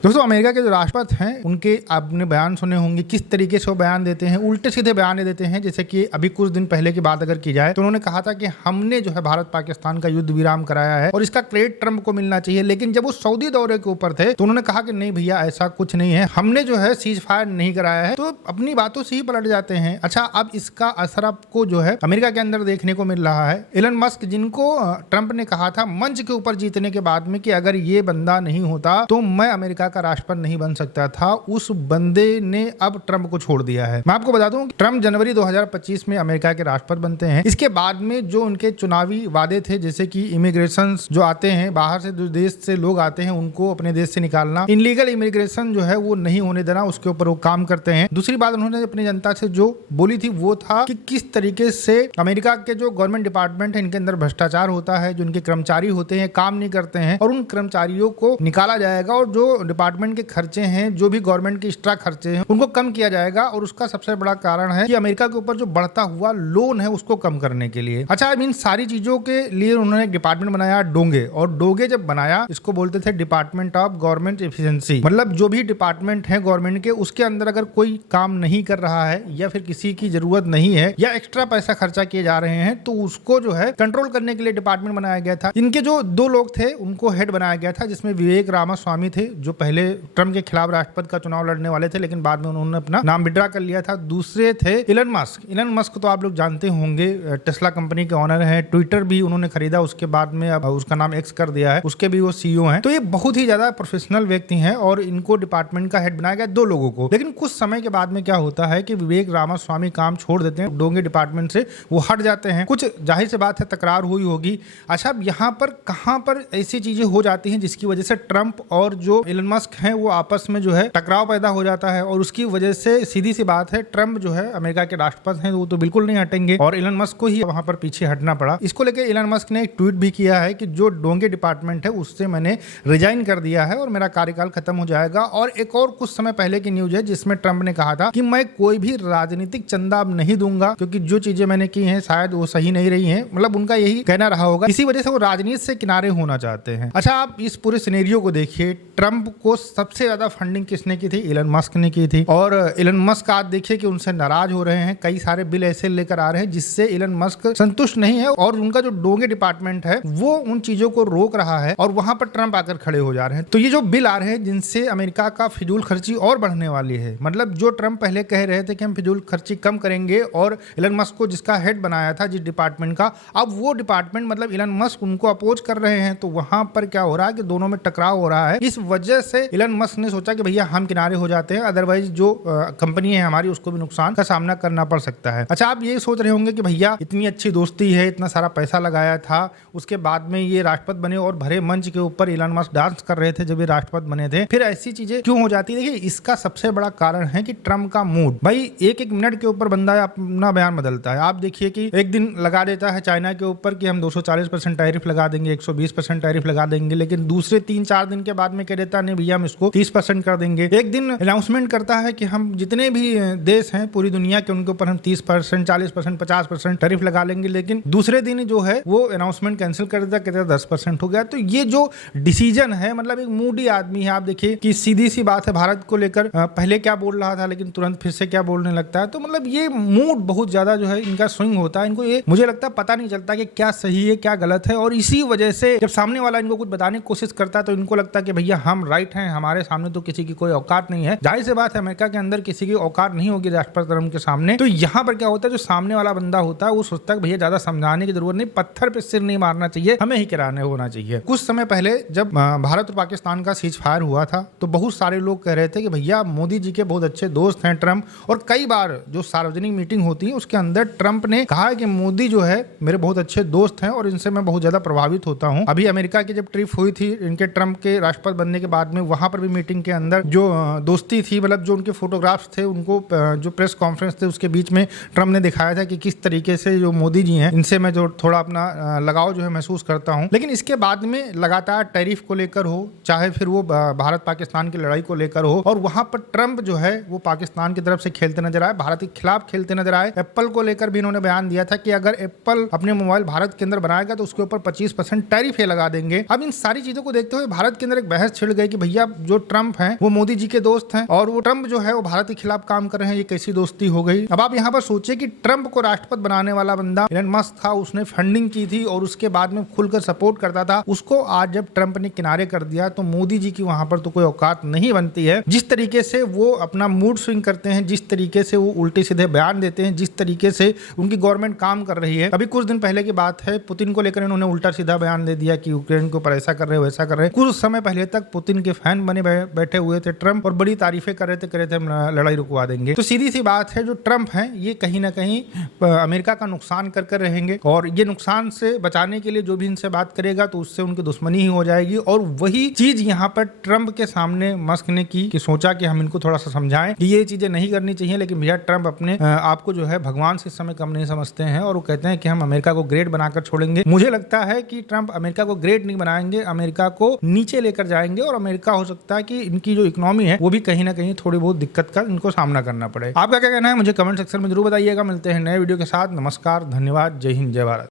दोस्तों, अमेरिका के जो राष्ट्रपति हैं उनके आपने बयान सुने होंगे, किस तरीके से वो बयान देते हैं, उल्टे सीधे बयान देते हैं। जैसे कि अभी कुछ दिन पहले की बात अगर की जाए तो उन्होंने कहा था कि हमने जो है भारत पाकिस्तान का युद्ध विराम कराया है और इसका क्रेडिट ट्रंप को मिलना चाहिए। लेकिन जब वो सऊदी दौरे के ऊपर थे तो उन्होंने कहा कि नहीं भैया, ऐसा कुछ नहीं है, हमने जो है सीज फायर नहीं कराया है। तो अपनी बातों से ही पलट जाते हैं। अच्छा, अब इसका असर आपको जो है अमेरिका के अंदर देखने को मिल रहा है। एलन मस्क, जिनको ट्रंप ने कहा था मंच के ऊपर जीतने के बाद में कि अगर ये बंदा नहीं होता तो मैं अमेरिका का राष्ट्रपति नहीं बन सकता था, उस बंदे ने अब ट्रंप को छोड़ दिया है। मैं आपको बता दूं, ट्रंप जनवरी 2025 में अमेरिका के राष्ट्रपति बनते हैं। इसके बाद में जो उनके चुनावी वादे थे, जैसे कि इमिग्रेशन जो आते हैं बाहर से, जो देश से लोग आते हैं उनको अपने देश से निकालना, इनलीगल इमिग्रेशन जो है वो नहीं होने देना, उसके ऊपर वो काम करते हैं। दूसरी बात उन्होंने अपनी जनता से जो बोली थी वो था कि किस तरीके से अमेरिका के जो गवर्नमेंट डिपार्टमेंट है इनके अंदर भ्रष्टाचार होता है, जो उनके कर्मचारी होते हैं काम नहीं करते हैं और उन कर्मचारियों को निकाला जाएगा और जो डिपार्टमेंट के खर्चे हैं, जो भी गवर्नमेंट के एक्स्ट्रा खर्चे हैं उनको कम किया जाएगा। और उसका सबसे बड़ा कारण है कि अमेरिका के ऊपर जो बढ़ता हुआ लोन है उसको कम करने के लिए। अच्छा, अब इन सारी चीजों के लिए उन्होंने एक डिपार्टमेंट बनाया, डोंगे। और डोंगे जब बनाया, इसको बोलते थे डिपार्टमेंट ऑफ गवर्नमेंट एफिशिएंसी। मतलब जो भी डिपार्टमेंट है गवर्नमेंट के, उसके अंदर अगर कोई काम नहीं कर रहा है या फिर किसी की जरूरत नहीं है या एक्स्ट्रा पैसा खर्चा किए जा रहे हैं तो उसको जो है कंट्रोल करने के लिए डिपार्टमेंट बनाया गया था। इनके जो दो लोग थे उनको हेड बनाया गया था, जिसमें विवेक रामास्वामी थे, जो पहले ट्रंप के खिलाफ राष्ट्रपति का चुनाव लड़ने वाले थे लेकिन बाद में उन्होंने अपना नाम विड्रॉ कर लिया था। दूसरे थे इलन मस्क। इलन मस्क तो आप लोग जानते होंगे, टेस्ला कंपनी के ऑनर हैं, ट्विटर भी उन्होंने खरीदा, उसके बाद में अब उसका नाम एक्स कर दिया है, उसके भी वो सीईओ हैं। तो ये बहुत ही ज्यादा प्रोफेशनल व्यक्ति हैं और इनको डिपार्टमेंट का हेड बनाया गया दो लोगों को। लेकिन कुछ समय के बाद में क्या होता है कि विवेक रामास्वामी काम छोड़ देते हैं, डोंगे डिपार्टमेंट से वो हट जाते हैं। कुछ जाहिर सी बात है तकरार हुई होगी। अच्छा, अब यहाँ पर कहाँ पर ऐसी चीजें हो जाती हैं जिसकी वजह से ट्रंप और जो इलन मस्क हैं वो आपस में जो है टकराव पैदा हो जाता है और उसकी वजह से सीधी सी बात है, ट्रंप जो है अमेरिका के राष्ट्रपति हैं वो तो बिल्कुल नहीं हटेंगे और इलन मस्क को ही वहां पर पीछे हटना पड़ा। इसको लेकर इलन मस्क ने एक ट्वीट भी किया है कि जो डोंगे डिपार्टमेंट है उससे मैंने रिजाइन कर दिया है और मेरा कार्यकाल खत्म हो जाएगा। और एक और कुछ समय पहले की न्यूज है जिसमें ट्रंप ने कहा था कि मैं कोई भी राजनीतिक चंदा अब नहीं दूंगा क्योंकि जो चीजें मैंने की हैं शायद वो सही नहीं रही हैं। मतलब उनका यही कहना रहा होगा, इसी वजह से वो राजनीति से किनारे होना चाहते हैं। अच्छा, आप इस पूरे सिनेरियो को देखिए, ट्रंप को सबसे ज्यादा फंडिंग किसने की थी? इलन मस्क ने की थी। और इलन मस्क आज देखिए कि उनसे नाराज हो रहे हैं, कई सारे बिल ऐसे लेकर आ रहे हैं जिससे इलन मस्क संतुष्ट नहीं है और उनका जो डोंगे डिपार्टमेंट है वो उन चीजों को रोक रहा है और वहां पर ट्रंप आकर खड़े हो जा रहे हैं। तो ये जो बिल आ रहे हैं जिनसे अमेरिका का फिजूल खर्ची और बढ़ने वाली है, मतलब जो ट्रंप पहले कह रहे थे कि हम फिजूल खर्ची कम करेंगे और इलन मस्क को जिसका हेड बनाया था जिस डिपार्टमेंट का, अब वो डिपार्टमेंट मतलब इलन मस्क उनको अपोज कर रहे हैं। तो वहां पर क्या हो रहा है कि दोनों में टकराव हो रहा है। इस वजह से इलन मस्क ने सोचा कि भैया हम किनारे हो जाते हैं, अदरवाइज जो कंपनी है हमारी उसको भी नुकसान का सामना करना पड़ सकता है। अच्छा, आप ये सोच रहे होंगे कि भैया इतनी अच्छी दोस्ती है, इतना सारा पैसा लगाया था, उसके बाद में ये राष्ट्रपति बने और भरे मंच के ऊपर इलन मस्क डांस कर रहे थे जब ये राष्ट्रपति बने थे, फिर ऐसी चीजें क्यों हो जाती है? देखिए, इसका सबसे बड़ा कारण है कि ट्रंप का मूड। भाई एक एक मिनट के ऊपर बंदा अपना बयान बदलता है। आप देखिए कि एक दिन लगा देता है चाइना के ऊपर कि हम 240% टैरिफ लगा देंगे, 120% टैरिफ लगा देंगे, लेकिन दूसरे 3-4 दिन के बाद में कह देता नहीं भैया हम इसको 30% कर देंगे। एक दिन अनाउंसमेंट करता है कि हम जितने भी देश हैं पूरी दुनिया के उनके ऊपर हम 30%, 40%, 50% टैरिफ लगा लेंगे, लेकिन दूसरे दिन जो है वो अनाउंसमेंट कैंसिल कर देता, कहता 10% हो गया। तो ये जो डिसीजन है, मतलब एक मूडी आदमी है। आप देखिए कि सीधी सी बात है, भारत को लेकर पहले क्या बोल रहा था लेकिन तुरंत फिर से क्या बोलने लगता है। तो मतलब ये मूड बहुत ज्यादा जो है इनका स्विंग होता है। इनको ये मुझे लगता है पता नहीं चलता कि क्या सही है क्या गलत है और इसी वजह से जब सामने वाला इनको कुछ बताने की कोशिश करता है तो इनको लगता है कि भैया हम राइट हैं, हमारे सामने तो किसी की कोई औकात नहीं है। जाहिर सी बात है अमेरिका के अंदर किसी की औकात नहीं होगी राष्ट्रपति ट्रंप के सामने। तो यहाँ पर क्या होता है, जो सामने वाला बंदा होता है वो सोचता है भैया ज्यादा समझाने की जरूरत नहीं, पत्थर पे सिर नहीं मारना चाहिए, हमें ही किराने होना चाहिए। कुछ समय पहले जब भारत और पाकिस्तान का सीज फायर हुआ था तो बहुत सारे लोग कह रहे थे कि भैया मोदी जी के बहुत अच्छे दोस्त हैं ट्रंप, और कई बार जो सार्वजनिक मीटिंग होती है उसके अंदर ट्रंप ने कहा कि मोदी जो है मेरे बहुत अच्छे दोस्त हैं और इनसे मैं बहुत ज्यादा प्रभावित होता हूँ। अभी अमेरिका की जब ट्रिप हुई थी इनके ट्रंप के राष्ट्रपति बनने के बाद में, वहां पर भी मीटिंग के अंदर जो दोस्ती थी, मतलब जो उनके फोटोग्राफ्स थे, उनको जो प्रेस कॉन्फ्रेंस थे उसके बीच में ट्रंप ने दिखाया था कि किस तरीके से जो मोदी जी हैं इनसे मैं जो थोड़ा अपना लगाव जो है महसूस करता हूं। लेकिन इसके बाद में लगातार टैरिफ को लेकर हो, चाहे फिर वो भारत पाकिस्तान की लड़ाई को लेकर हो, और वहां पर ट्रंप जो है वो पाकिस्तान की तरफ से खेलते नजर आए, भारत के खिलाफ खेलते नजर आए। एप्पल को लेकर भी इन्होंने बयान दिया था कि अगर एप्पल अपने मोबाइल भारत के अंदर बनाएगा तो उसके ऊपर 25% टैरिफ लगा देंगे। अब इन सारी चीजों को देखते हुए भारत के अंदर एक बहस छिड़ गई कि भैया जो ट्रम्प हैं वो मोदी जी के दोस्त हैं और वो ट्रम्प जो है वो भारत के खिलाफ काम कर रहे हैं, ये कैसी दोस्ती हो गई। अब आप यहाँ पर सोचिए कि ट्रम्प को राष्ट्रपति बनाने वाला बंदा एलन मस्क था, उसने फंडिंग की थी और उसके बाद में खुलकर सपोर्ट करता था, उसको आज जब ट्रम्प ने किनारे कर दिया तो मोदी जी की वहां पर तो कोई औकात नहीं बनती है। जिस तरीके से वो अपना मूड स्विंग करते हैं, जिस तरीके से वो उल्टे सीधे बयान देते हैं, जिस तरीके से उनकी गवर्नमेंट काम कर रही है। अभी कुछ दिन पहले की बात है, पुतिन को लेकर इन्होंने उल्टा सीधा बयान दे दिया कि यूक्रेन के ऊपर ऐसा कर रहे वैसा कर रहे। कुछ समय पहले तक पुतिन के फैन बने बैठे हुए थे ट्रम्प और बड़ी तारीफें कर रहे थे लड़ाई रुकवा देंगे। तो सीधी सी बात है, जो ट्रम्प है ये कहीं ना कहीं अमेरिका का नुकसान कर रहेंगे और ये नुकसान से बचाने के लिए जो भी इनसे बात करेगा तो उससे उनकी दुश्मनी ही हो जाएगी। और वही चीज यहाँ पर ट्रम्प के सामने मस्क ने की कि सोचा कि हम इनको थोड़ा सा समझाएं कि ये चीजें नहीं करनी चाहिए, लेकिन भैया ट्रम्प अपने आपको जो है भगवान से इस समय कम नहीं समझते हैं और वो कहते हैं कि हम अमेरिका को ग्रेट बनाकर छोड़ेंगे। मुझे लगता है कि ट्रम्प अमेरिका को ग्रेट नहीं बनाएंगे, अमेरिका को नीचे लेकर जाएंगे और अमेरिका हो सकता है कि इनकी जो इकोनॉमी है वो भी कहीं ना कहीं थोड़ी बहुत दिक्कत का इनको सामना करना पड़े। आपका क्या कहना है मुझे कमेंट सेक्शन में जरूर बताइएगा। मिलते हैं नए वीडियो के साथ। नमस्कार, धन्यवाद, जय हिंद, जय भारत।